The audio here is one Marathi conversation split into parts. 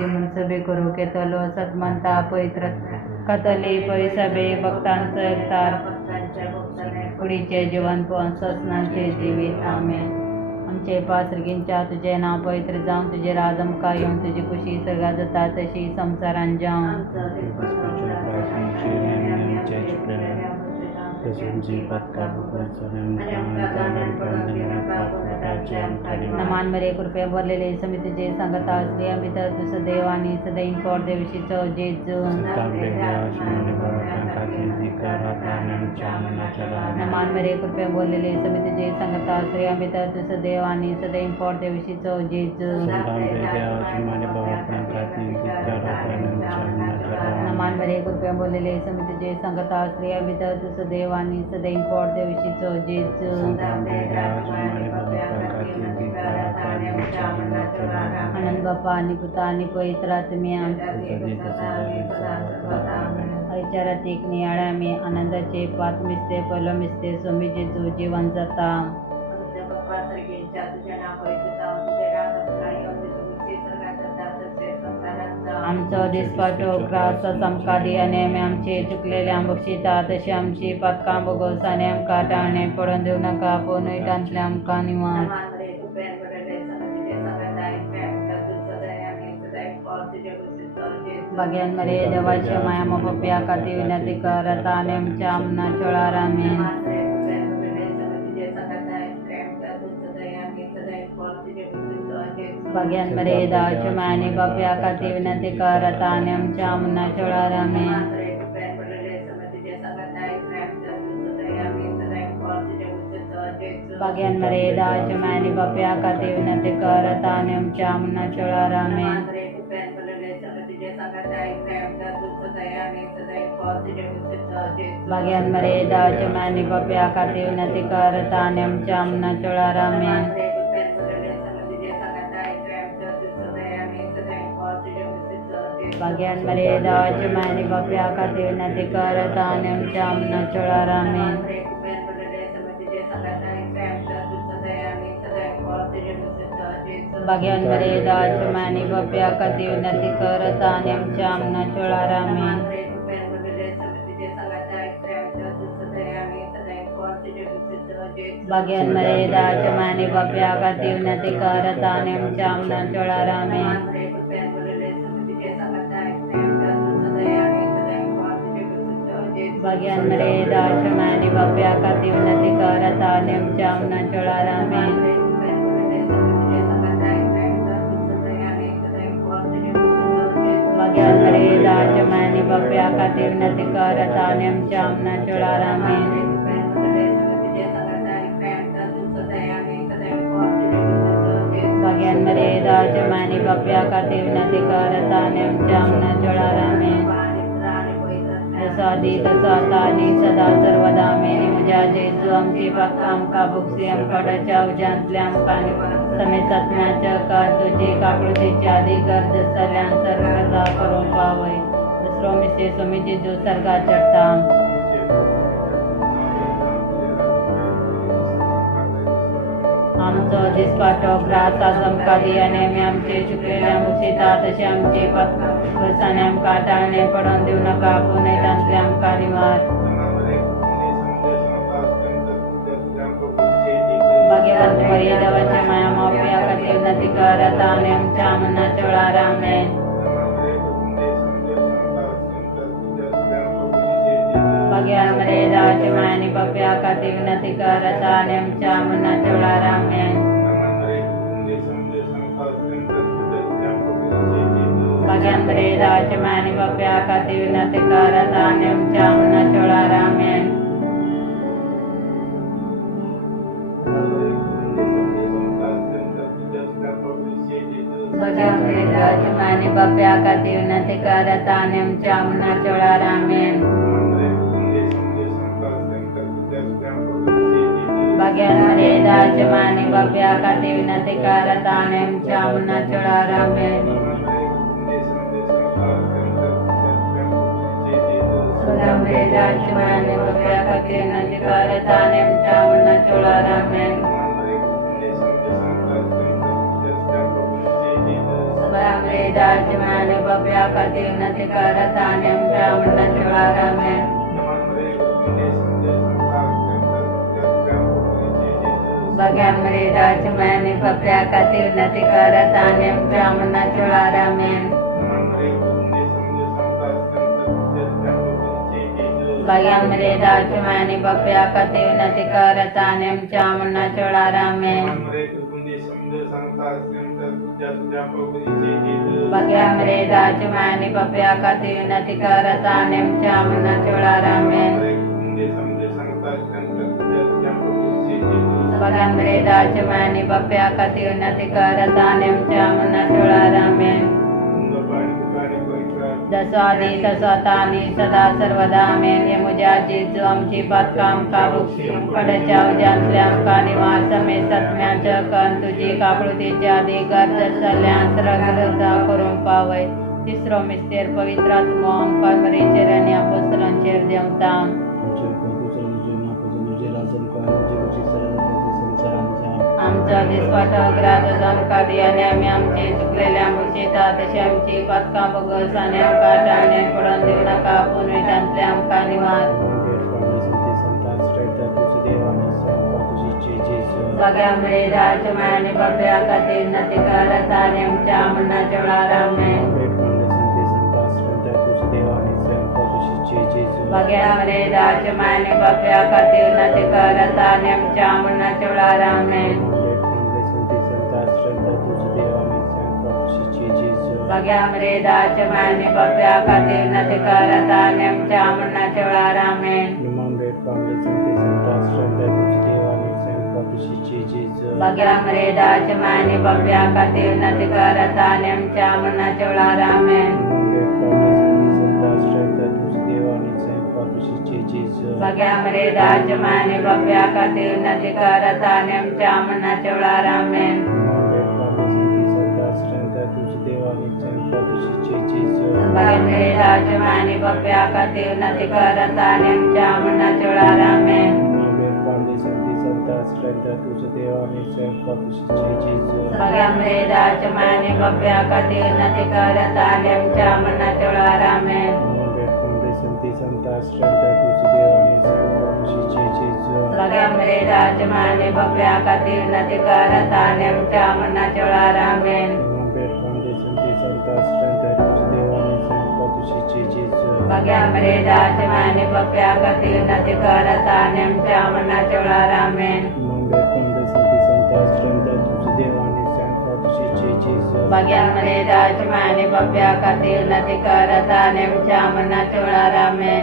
शांती मुनसबे करू केतलो सत्मंता पवित्र कतले पैसबे भक्तांचं एकतार पुढीचे जीवन पण ससनांचे जीवित आमेन. आमचे पासरगींच्या तुझे नाव पवित्र जाऊन तुझे राजम का येऊन तुझी खुशी सर्गा जाता तशी संसारान जाऊन नमान मरे कृपया भरलेले समितीचे सांगता स्त्रिया मित्र तुझ देवानी सदैन पौर देवशी जेजू नमान मरे कृपया बोललेले समितीचे सांगता स्त्रिया मित्र तुझ देवानी सदैन पौर देवशी जेजू नमान मरे कृपया बोललेले समितीचे सांगता स्त्रिया मित्र तुझ देवानी सदैन पौर देवशी जेजू आनंद बाप्पा आणि पुता आणि पवित्र आत्म्या ऐचारात एक नियाळ्या मी आनंदाचे पात मिसते पलो मिसते स्वामी जेजू जीवन जाता आमचं दिसपाटो ग्रास समकादी आणि आमचे चुकलेले आंबक्षिता तशी आमची पत्कां बघोसाने आमकां टाळणे पडून देऊ नका पोनयटांतले आमकां निवार भाग्यान मरे देवाचे माया मोपप्या काती विनंती करत आणि आमच्या आमना चोळारामे भाग्यान मरे देवाचे मायाने बाप्या काती विनंती करत आणि आमच्या आमना चोळारामे भाग्यान मरे देवाचे मायाने बाप्या काती विनंती करत आणि आमच्या आमना चोळारामे भाग्यान मरे देवाचे मायाने बाप्या काती विनंती करत आणि आमच्या आमना चोळारामे भाग्यान मरे देवाचे मायाने बाप्या काती विनंती करत आणि आमच्या आमना चोळारामे भाग्यान मरे देवाचे मायाने बाप्या काती विनंती करत आणि आमच्या आमना चोळारामे भाग्यान मरे देवाचे मायाने बाप्या काती विनंती करत आणि आमच्या आमना चोळारामे भाग्यान मरे देवाचे मायाने बाप्या काती विनंती करत आणि आमच्या आमना चोळारामे भाग्यान मरे देवाचे मायाने बाप्या काती विनंती करत आणि आमच्या आमना चोळारामे भाग्यान मरे देवाचे मायाने बाप्या काती विनंती करत आणि आमच्या आमना चोळारामे साधी तसा आणि सदा सर्वदा मेने मुझ्या जेजू आमची भक्त आमका बुक्सी आमकाडाच्या उजांतले आमका समे सत्म्याच्या का तुझी काकळुतीची आधी गर्द सल्यान सर्व करता करून पावय दुसरो मिसे स्वामी जेजू सर्गा चढता आमचो दिसपाटो ग्रास आमकादी आणि आमचे चुकलेल्या मुक्षिता तसे आमचे पत्काने आमकां टाळणे पडून देऊ नका पुनयतांतले आमकां निवार भाग्यवंत मरिये देवाचे माया मावप्या खातीर विनंती करत आणि आमच्या आमना चोळारामे भाग्यान मरिये देवाचे मायाने बाप्या खातीर विनंती करत आणि आमच्या आमना चोळारामे भाग्यान मरिये देवाचे मायाने बाप्या खातीर विनंती करत आणि आमच्या आमना चोळारामे भाग्यान मरिये देवाचे मायाने बाप्या खातीर विनंती करत आणि आमच्या आमना चोळारामे भाग्यान मरिये देवाचे मायाने बाप्या खातीर विनंती करत आणि आमच्या आमना चोळारामे भाग्यान मरिये देवाचे मायाने बाप्या खातीर विनंती करत आणि आमच्या आमना चोळारामे भाग्यान मरिये दाचमाने बप्या कति उन्नति करतान्यम ब्राह्मण चुरारामे बग्यामरे दाचमाने बप्या कति उन्नति करतान्यम ब्राह्मण चुरारामे बग्यामरे दाचमाने बप्या कति उन्नति करतान्यम ब्राह्मण चुरारामे बग्यामरे दाचमाने बप्या कति उन्नति करतान्यम ब्राह्मण चुरारामे बग्यामरे दाचमाने बप्या कति उन्नति करतान्यम ब्राह्मण चुरारामे दस्वादी तस्वातानी सदा सर्वदा मेन यमुजा जिजु आमची पातकाम काबुक कडच्या उजांतल्याम का निवार समे सत्म्याच कन तुझी काकृतीच्या आधी गर्द सल्ल्यान सरग्रता करून पावय तिसरो मिस्तेर पवित्रात्मा कर्मरी चरणी अपस्तलांचेर देवतां आमचा दिसपाट अग्रात जाणकारी आणि आम्ही आमचे चुकलेल्या मुळचेता तशी आमची पातकां बगस आणि आमकां टाळणे पडून देऊ नका पुनवितांतले आमकां निवार बग्यामरे दाचमाने बप्या कति उन्नति करतान्यम ब्राह्मण चुरारामे बग्यामरे दाचमाने बप्या कति उन्नति करतान्यम ब्राह्मण चुरारामे बग्यामरे दाचमाने बप्या कति उन्नति करतान्यम ब्राह्मण चुरारामे बग्यामरे दाचमाने बप्या कति उन्नति करतान्यम ब्राह्मण चुरारामे बग्यामरे दाचमाने बप्या कति उन्नति करतान्यम ब्राह्मण चुरारामे बग्यामरे दाचमाने बप्या कति उन्नति करतान्यम ब्राह्मण चुरारामे बग्यामरे दाचमाने बप्या कति उन्नति करतान्यम ब्राह्मण चुरारामे बग्यामरे दाचमाने बप्या कति उन्नति करतान्यम ब्राह्मण चुरारामे बग्यामरे दाचमाने बप्या कति उन्नति करतान्यम ब्राह्मण चुरारामे बग्यामरे दाचमाने बप्या कति उन्नति करतान्यम ब्राह्मण चुरारामे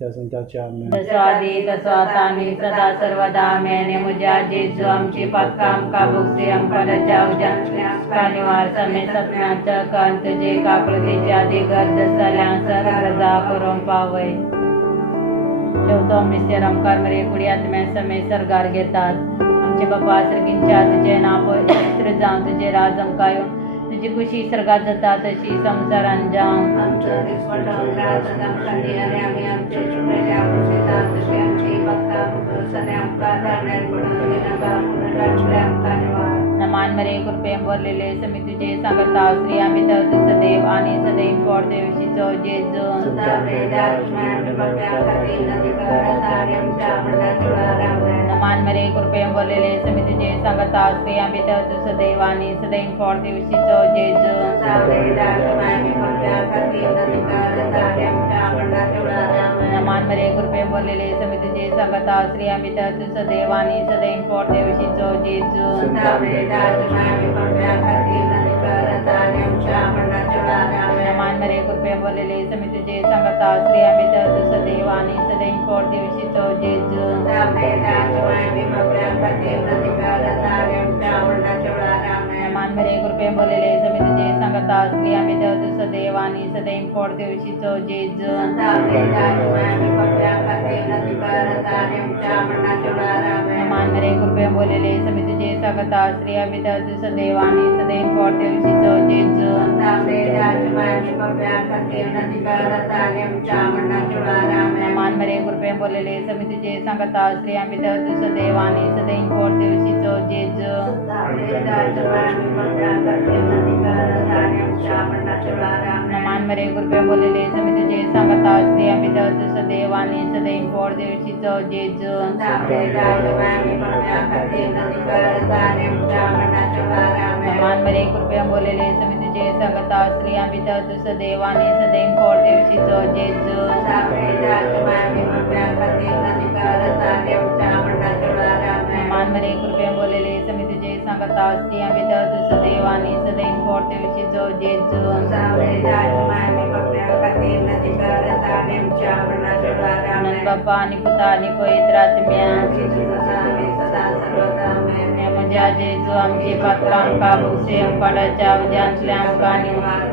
दस्वादी तस्वातानी सदा सर्वदा मेन यमुजा जिजु आमची पातकाम काबुकसी कडच्या उजांतल्यान का निवार समे सत्म्याच कन तुझी काकृतीच्या आधी गर्द सल्ल्यान सरग्रता करून पावय चौथो मिस्टर आमकां मरे कुडियात्म्या समे सरगार घेतात आमचे बापा सर्गींच्या तुझे नाव पवित्र जावं तुझे राज आमकां तुझी खुशी सर्गात जाता तशी संसारान जावं आमचो दिसपट अग्रात आमकां दी आनी आमी आमचे चुकलेल्या मुळचेता तशी आमची पातकां बगस आनी आमकां धाडण्यार पडून दिनाका पुनराटले आमकां निवार नमान मरे कृपेन भरलेले समी तुझे सांगता श्री आमी तर तू सदैव आणि सदैव पोर देवशीचो जेजू नमान मरे कृपेन भरलेले समी तुझे सांगता श्री आमी तर तू सदैव आणि सदैव पोर देवशीचो जेजू नमान मरे कृपेन भरलेले समी तुझे सांगता श्री आमी तर तू सदैव आणि सदैव पोर देवशीचो जेजू नमान मरे कृपेन भरलेले समी तुझे सांगता श्री आमी तर तू सदैव आणि सदैव पोर देवशीचो जेजू नमान मरे कृपेन भरलेले समी तुझे सांगता श्री आमी तर तू सदैव आणि सदैव पोर देवशीचो जेजू नमान मरे कृपेन भरलेले समी तुझे सांगता श्री आमी तर तू सदैव आणि सदैव पोर देवशीचो जेजू नमान मरे कृपया बोललेले समितीचे सांगता श्री आम्ही सदैव आणि सदैव पोट दिवशीचो जेज नमान मरे कृपया बोललेले समितीचे सांगता श्री आम्ही सदैव आणि सदैव पोट दिवशीचो जेज नमान मरे कृपया बोललेले समितीचे सांगता श्री आम्ही सदैव आणि सदैव पोट दिवशीचो जेज नमान मरे कृपया बोललेले समितीचे सांगता श्री आम्ही सदैव आणि सदैव पोट दिवशीचो जेज आनंद बाप्पा आणि पुता आणि पवित्र आत्म्या म्हज्या जेजू आमची पात्रां आमकां भुसे अंकाडाच्या उज्यांतल्या आमकां आनी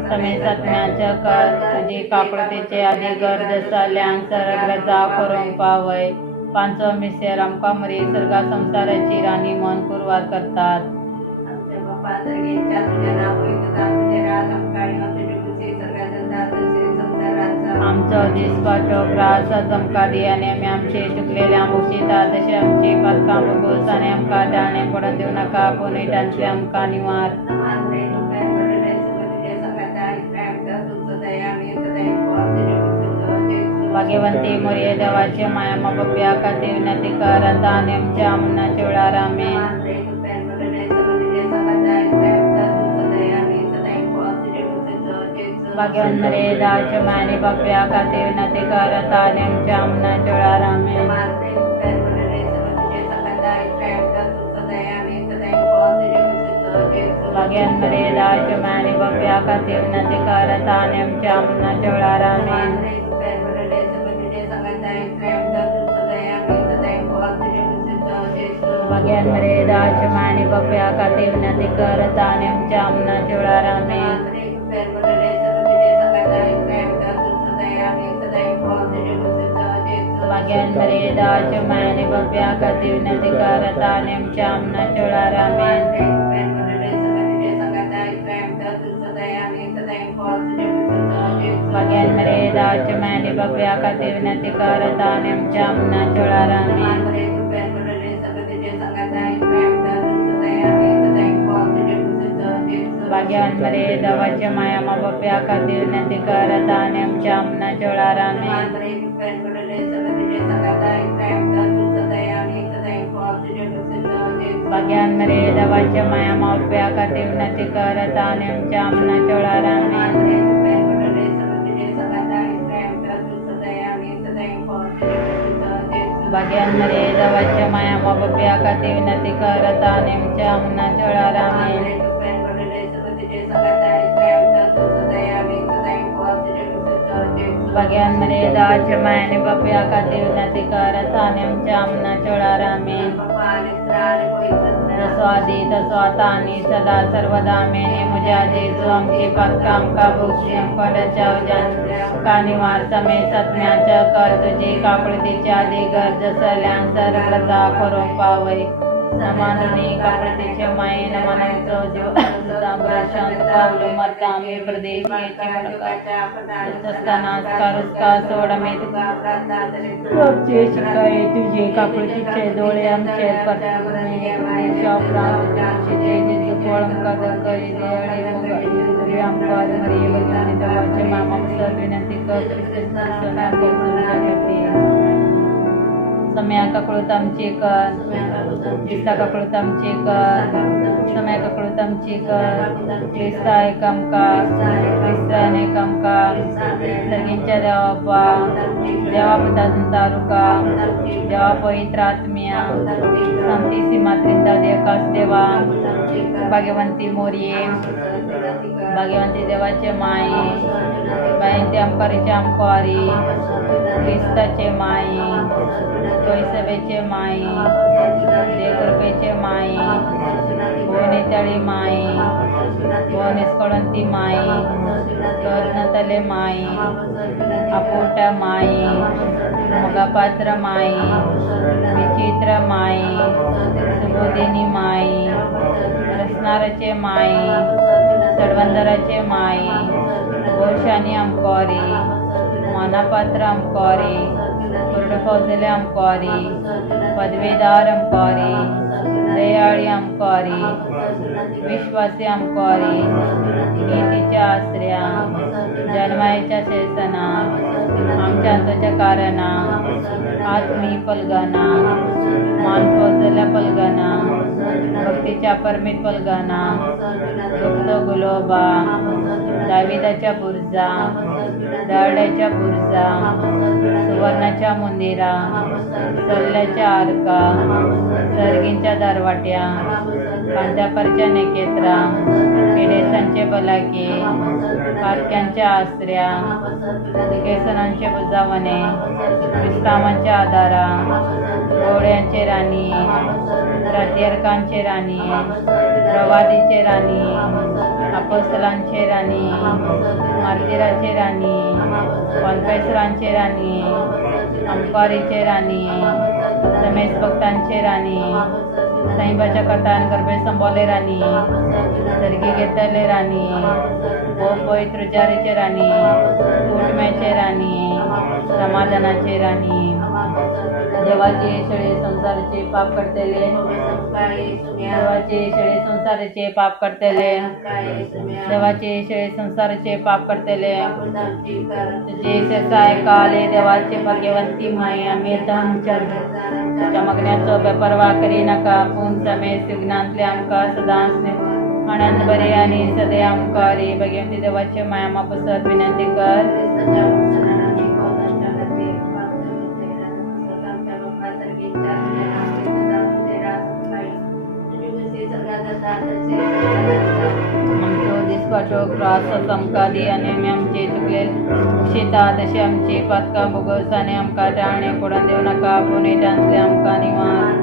समेत आत्म्याच्या कर तुजी काकळुतेचे आदी गरज जाल्यांक सरग्रजा करूंक पावय पांचवो मिसेर आमकां मरे सर्गा संसाराची राणी मन कुरवार करतात आमचो दिसपाचो त्रास आमकां दी आनी आमी आमचे चुकलेल्या मुशीता तशें आमची पातकां भोगोस आनी आमकां दाणे पडोवन दिवं नाका पूण इटांतले आमकां निवार भाग्यवंती मोरये देवाचे माया बाप्या खातीर विनंती कर आतां आनी आमच्या मनाच्या वेळार आमेन भाग्यवंत रे देवाचे माया बाप्या खातीर विनंती कर आतां आनी आमच्या मनाच्या वेळार आमेन भाग्यवंत रे देवाचे माया बाप्या खातीर विनंती कर आतां आनी आमच्या मनाच्या वेळार आमेन भाग्यवंत रे देवाचे माया बाप्या खातीर विनंती कर आतां आनी आमच्या मनाच्या वेळार आमेन भाग्यवंत रे देवाचे माया बाप्या खातीर विनंती कर आतां आनी आमच्या मनाच्या वेळार आमेन भाग्यवंत रे देवाचे माया बाप्या खातीर विनंती कर आतां आनी आमच्या मनाच्या वेळार आमेन भाग्यवंत रे देवाचे माया बाप्या खातीर विनंती कर आतां आनी आमच्या मनाच्या वेळार आमेन भाग्यवंत रे देवाचे माया बाप्या खातीर विनंती कर आतां आनी आमच्या मनाच्या वेळार आमेन भाग्यवंत रे देवाचे माया बाप्या खातीर विनंती कर आतां आनी आमच्या मनाच्या वेळार आमेन भाग्यवंत रे देवाचे माया बाप्या खातीर विनंती कर आतां आनी आमच्या मनाच्या वेळार आमेन जसो आदी तसो आतां आनी सदा सर्वदा आमेन म्हज्या जेजू आमची पातकां आमकां भोगशी अंकाडाच्या उज्यांत कानिवार समेत आत्म्याच्या कर तुजी काकळुतेची आदी गरज जाल्यांक सरग्रजा करूंक पावय नमानुनी काकळुतेचे माये नमानांचो जीव शांत पावलो मरता आमी प्रदेशाची मुलाकात कारुस्का सोड आमी तुजे शिकाये तुजे काकळुतेचे दोळे आमचे देवाचे मामा विनंती सम्या काकळूत आमची कर दिसता काकळूत आमची कर सम्या काकळूत आमची कर क्रिस्ता एक आमकां क्रिस्तान एक आमकां सर्गींच्या देवा देवा पिता संता तुका देवा पवित्र आत्म्या शांती मात्रिंता देवकास देवा भाग्यवंती मोरये भाग्यवंती देवाचे माये बायंती आमकारीचे आमकारी क्रिस्ताचे माये पैसवेचे माये देवकृपेचे माये भुवनेताळी माये भुवनेस्कळंती माये कर्णतले माये आपोटा माये मोगापात्र माये विचित्र माये सुबोधिनी माये रसनाराचे माये सडवंदराचे माये ओशानी आमकोरी मानापात्र आमकोरी कुर्डफौजले आमकोरी पदवीदार आमकोरी दयाळी आमकोरी विश्वासी आमकोरी नीतीच्या आश्रया जन्मायच्या शेसना आमच्या अंतच्या कारणा आत्मी पलगना मानफौजल्या पलगना भक्तीच्या परमित पलगना गुप्त गुलोबा दाविदाच्या बुर्जा दरड्याच्या बुर्जा सुवर्णाच्या मंदिरा सल्ल्याच्या आरका सर्गींच्या दरवाट्या कांद्यापरच्या नेकेत्रा केडेसांचे बलाके पारक्यांच्या आसऱ्या केसनांचे बुजावणे विश्रामांच्या आधारा घोड्यांचे राणी रातियरकांचे राणी प्रवादीचे राणी अपस्तलांचे राणी मार्तिराचे राणी कॉन्फेसरांचे राणी अंपारीचे राणी समेश भक्तांचे राणी साईबाच्या कथान गर्भे संबोले राणी सर्गी घेतले राणी ओ पवित्र जारीचे राणी उठम्याचे राणी समाधानाचे राणी देवाचे शेळे संसाराचे पाप करतेले देवाचे शेळे संसाराचे पाप करतेले देवाचे शेळे संसाराचे पाप करतेले जे सेसाय काले देवाचे भाग्यवंती माया मेधाम चमकण्याचो बेपरवा करी नका पूर्ण समय सिग्नांतले आमकां सदांच आनंद बरे आणि सदै आमकां रे भगवंती देवाचे माया मापसत विनंती कर आमचो दिसपाचो त्रास आमकां आनी आमी आमचे चुकले शेता तशें आमची पातकां बोगस आनी आमकां टाळणे पडून दिवं नाका पुणेटांतले आमकां निवार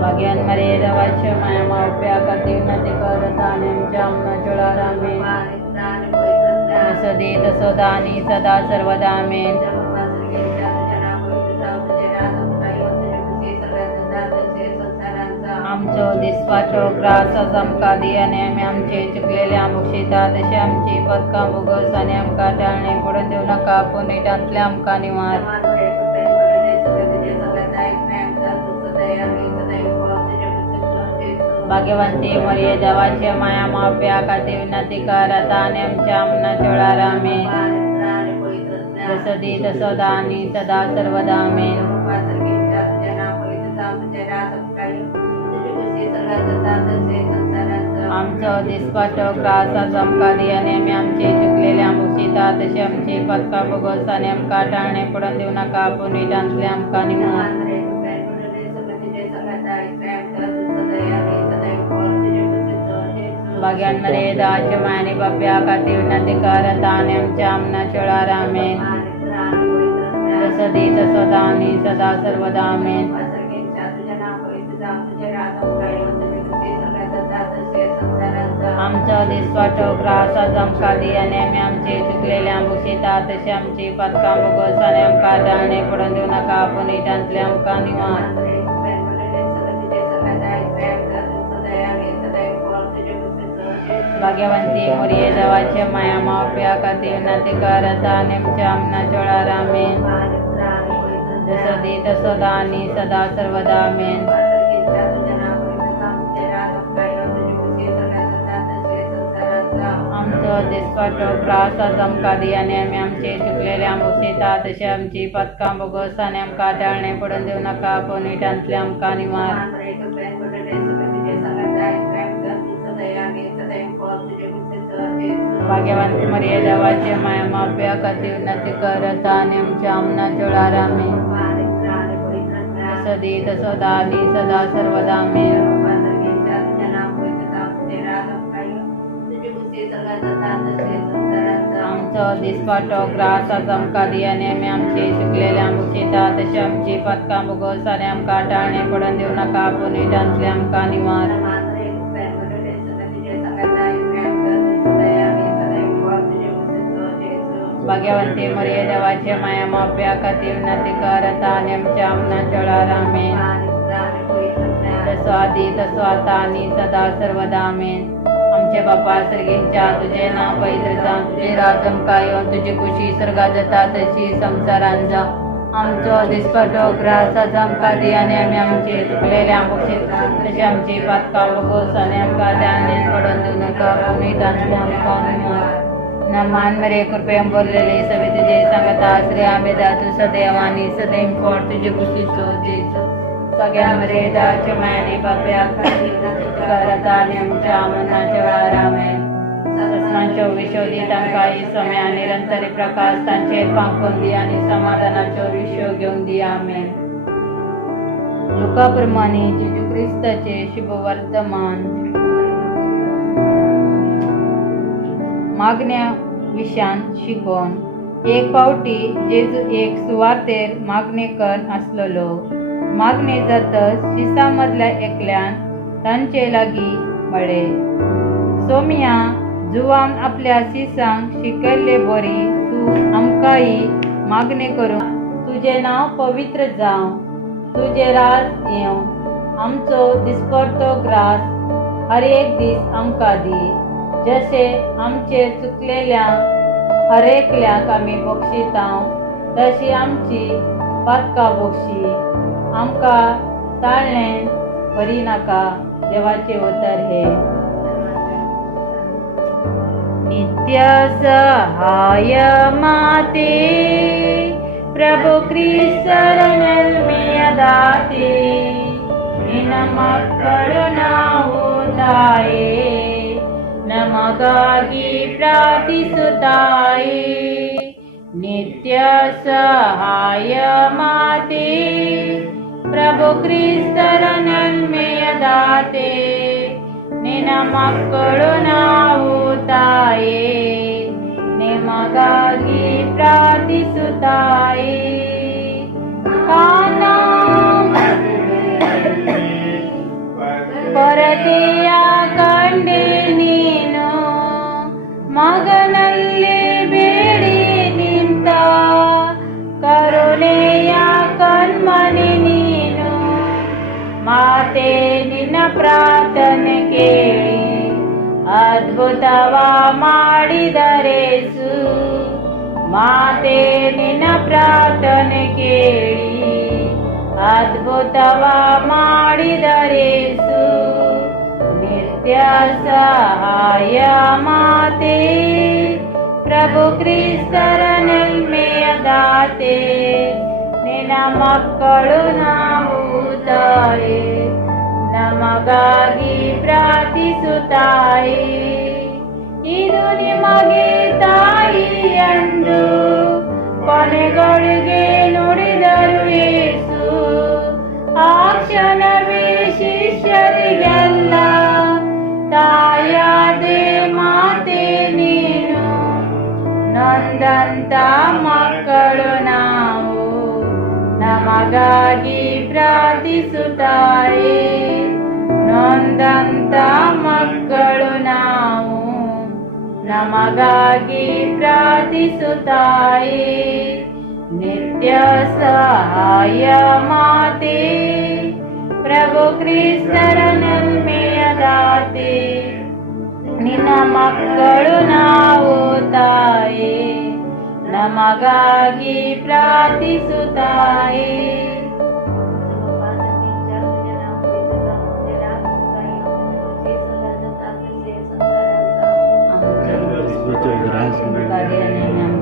भाग्यान मरे देवाचे माया मावप्या खातीर विनंती करत आनी आमच्या आमच्या आमेन सदी सदा आनी सदा सर्वदा आमेन आमचो दिसपाचो ग्रास आमकां दी आनी आमी आमचे चुकलेले आमुक्षिता तशें आमची पदकां बोगस आनी आमकां टाळणे पडून दिवं नाका पुणेटांतले आमकां निवार भाग्यवंती मरिये देवाचे माया मावप्या खातीर विनंती करत आनी आमच्या आमनाच्या वेळार आमेन सदी सदा आनी सदा सर्वदा आमेन आमचो दिसपाचो त्रास आमकां दी आनी आमी आमचे चुकलेले आमुक्षिता तशें आमची पदकां बोगस आनी आमकां टाळणे पडून दिवं नाका पुणेटांतले आमकां निवार भाग्यान मरे देवाचे मायानी बाप्या खातीर विनंती करत आनी आमच्या आमनाच्या वेळार आमेन सदी सदा आनी सदा सर्वदा आमेन आमचो दिसपाचो त्रास आमकां दी आनी आमी आमचे चुकलेले आमुक्षिता तशें आमची पदकां बोगस आनी आमकां टाळणे पडून दिवं नाका पुणेटांतले आमकां निवार भाग्यवंती मरिये देवाचे माया मावप्या खातीर विनंती करत आनी आमच्या आमनाच्या वेळार आमेन सदी सदा आनी सदा सर्वदा आमेन आमचो दिसपाचो त्रास आमकां दी आनी आमी आमचे चुकलेले आमुक्षिता तशें आमची पदकां बोगस आनी आमकां टाळणे पडून दिवं नाका पुणेटांतले आमकां निवार भाग्यवंती मरिये देवाचे माया मावप्या खातीर विनंती करत आनी आमच्या आमनाच्या वेळार आमेन सदी सदा आनी सदा सर्वदा आमेन आमचो दिसपाचो त्रास आमकां दी आनी आमी आमचे चुकलेले आमुक्षिता तशें आमची पदकां बोगस आनी आमकां टाळणे पडून दिवं नाका पुणेटांतले आमकां निवार भाग्यवंती मरिये देवाचे माया मावप्या खातीर विनंती करत आनी आमच्या आमनाच्या वेळार आमेन जसो आधी तसो आता आणि सदा सर्वदा आमेन. आमचे बापा सर्गींच्या तुझे नाव पवित्र जावन तुझे राज्य काय येवन तुझी खुशी स्वर्गात जाता तशी संसारान जा. आमचो दिसपटो ग्रास आज आमकां दी आनी आमी आमचे चुकलेले आमकां तशी आमची पातकां बगोस आनी आमकां ध्यान पडोवन दिवं नाका नमान मरे कृपया बोललेले सवे तुझे सांगता श्री आम्ही तू सदैव आणि सदैव कोण तुझे कुशीचो जेसो सगळ्या मरे दाच्या मायाने बाप्या करता आणि आमच्या मनाच्या वेळार आमेन. ससनांच्यो विशोधी तांकां समय निरंतरी प्रकाश तांचे पांकोवन दी आनी समाधानाच्यो विशो घेवन दी आमेन. लुका प्रमाणे जेजू क्रिस्ताचे शुभ वर्तमान मागण्या विशान शिकोन. एक फावटी जेजू एक सुवातेर मागणेकर आसलेलो. मागणे जातच शिसा मदल्या एकल्यान तांचे लागीं म्हळे, सोम्या जुवान आपल्या शिसांक शिकयल्ले बरी तूं आमकांय मागणे करूं. तुझे नांव पवित्र जावं, तुझे राज येवं. आमचो दिसपडटो ग्रास हर एक दीस आमकां दी. जशे आमचे चुकलेल्यांक हर एकल्याक आमी बक्षिता तशी आमची पातकां बक्षी. आमकां ताळ्ळें करी नाका. देवाचे उतर हे. नित्य सहाय माते प्रभु क्रिस्तरनल्मेय दाते ನಿನ್ನ ಮಕ್ಕಳು ನಾವು ತಾಯೇ ನಮಗಾಗಿ ಪ್ರಾರ್ಥಿಸುತ್ತಾಯೇ. ನಿತ್ಯ ಸಹಾಯ ಮಾತೆ ಪ್ರಭು ಕ್ರಿಸ್ತರ ನಲ್ಮೆಯ ದಾತೆ ನಿನ್ನ ಮಕ್ಕಳು ನಾವು ತಾಯೇ ನಿಮಗಾಗಿ ಪ್ರಾರ್ಥಿಸುತ್ತಾಯೇ. ಕೊರತೆಯ ಕಂಡೆ ನೀನು ಮಗನಲ್ಲಿ ಬೇಡಿ ನಿಂತ ಕರುಣೆಯ ಕಣ್ಮಣಿ ನೀನು. ಮಾತೆ ನಿನ್ನ ಪ್ರಾರ್ಥನೆ ಕೇಳಿ ಅದ್ಭುತವ ಮಾಡಿದರೇಸು. ಮಾತೆ ನಿನ್ನ ಪ್ರಾರ್ಥನೆ ಕೇಳಿ ಅದ್ಭುತವ ಮಾಡಿದರೇಸು. ನಿತ್ಯ ಸಹಾಯ ಮಾತೆ ಪ್ರಭು ಕ್ರಿಸ್ತರ ನಲ್ಮೆಯ ದಾತೆ ನಿನ್ನ ಮಕ್ಕಳು ನಾವು ತಾಯೇ ನಮಗಾಗಿ ಪ್ರಾರ್ಥಿಸುತ್ತಾಯೇ. ಇದು ನಿಮಗೆ ತಾಯಿ ಎಂದು ಕೊನೆಗಳಿಗೆ ನುಡಿದರು ಯೇಸು. ಆ ಕ್ಷಣವೇ ಶಿಷ್ಯರಿಗೆಲ್ಲ ತಾಯಾದೆ ಮಾತೆ ನೀನು. ನೊಂದಂತ ಮಕ್ಕಳು ನಾವು ನಮಗಾಗಿ ಪ್ರಾರ್ಥಿಸುತ್ತಾಯೇ. ನೊಂದಂತ ಮಕ್ಕಳು ನಾವು ನಮಗಾಗಿ ಪ್ರಾರ್ಥಿಸುತ್ತಾಯೇ. ನಿತ್ಯ ಸಹಾಯ ಮಾತೆ ಪ್ರಭು ಕ್ರಿಸ್ತರ ನಲ್ಮೆಯ ದಾತೆ ನಿನ್ನ ಮಕ್ಕಳು ನಾವು ತಾಯೇ ನಮಗಾಗಿ ಪ್ರಾರ್ಥಿಸುತ್ತಾಯೇ.